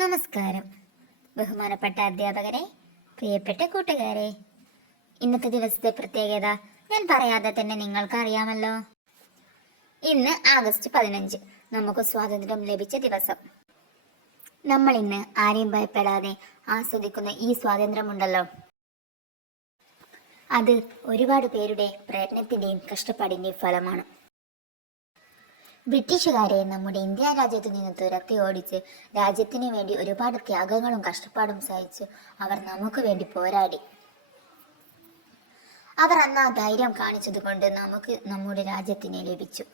നമസ്കാരം. ബഹുമാനപ്പെട്ട അധ്യാപകരെ പ്രിയപ്പെട്ട കൂട്ടുകാരെ ഇന്നത്തെ ദിവസത്തെ പ്രത്യേകത ഞാൻ പറയാതെ തന്നെ നിങ്ങൾക്ക് അറിയാമല്ലോ ഇന്ന് ആഗസ്റ്റ് പതിനഞ്ച് നമുക്ക് സ്വാതന്ത്ര്യം ലഭിച്ച ദിവസം. നമ്മൾ ഇന്ന് ആരെയും ഭയപ്പെടാതെ ആസ്വദിക്കുന്ന ഈ സ്വാതന്ത്ര്യമുണ്ടല്ലോ. അത് ഒരുപാട് പേരുടെ പ്രയത്നത്തിന്റെയും കഷ്ടപ്പാടിന്റെയും ഫലമാണ്. ബ്രിട്ടീഷുകാരെ നമ്മുടെ ഇന്ത്യ രാജ്യത്തു നിന്ന് തുരത്തി ഓടിച്ച് രാജ്യത്തിന് വേണ്ടി ഒരുപാട് ത്യാഗങ്ങളും കഷ്ടപ്പാടും സഹിച്ച് അവർ നമുക്ക് വേണ്ടി പോരാടി. അവർ അന്ന് ആ ധൈര്യം കാണിച്ചതുകൊണ്ട് നമുക്ക് നമ്മുടെ രാജ്യത്തിന് ലഭിച്ചു.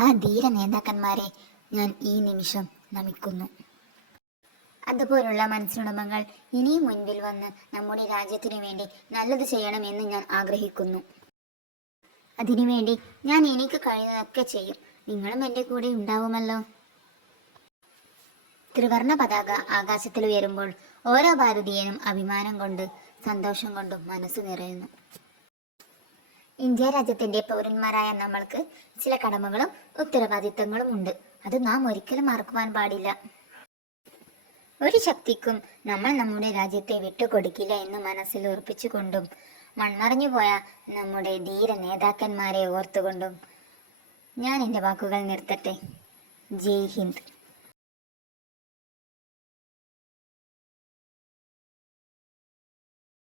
ആ ധീര നേതാക്കന്മാരെ ഞാൻ ഈ നിമിഷം നമിക്കുന്നു. അതുപോലുള്ള മനസ്സിനുടമകൾ ഇനിയും മുൻപിൽ വന്ന് നമ്മുടെ രാജ്യത്തിനു വേണ്ടി നല്ലത് ചെയ്യണമെന്ന് ഞാൻ ആഗ്രഹിക്കുന്നു. അതിനുവേണ്ടി ഞാൻ എനിക്ക് കഴിയുന്നതൊക്കെ ചെയ്യും. നിങ്ങളും എന്റെ കൂടെ ഉണ്ടാവുമല്ലോ. ത്രിവർണ പതാക ആകാശത്തിൽ ഉയരുമ്പോൾ ഓരോ ഭാരതീയനും അഭിമാനം കൊണ്ട് സന്തോഷം കൊണ്ടും മനസ്സ് നിറയുന്നു. ഇന്ത്യ രാജ്യത്തിന്റെ പൗരന്മാരായ നമ്മൾക്ക് ചില കടമകളും ഉത്തരവാദിത്തങ്ങളും ഉണ്ട്. അത് നാം ഒരിക്കലും മറക്കുവാൻ പാടില്ല. ഒരു ശക്തിക്കും നമ്മൾ നമ്മുടെ രാജ്യത്തെ വിട്ടുകൊടുക്കില്ല എന്ന് മനസ്സിൽ ഉറപ്പിച്ചുകൊണ്ടും മൺമറഞ്ഞു പോയ നമ്മുടെ ധീര നേതാക്കന്മാരെ ഓർത്തുകൊണ്ടും ഞാൻ എന്റെ വാക്കുകൾ നിർത്തട്ടെ. ജയ് ഹിന്ദ്.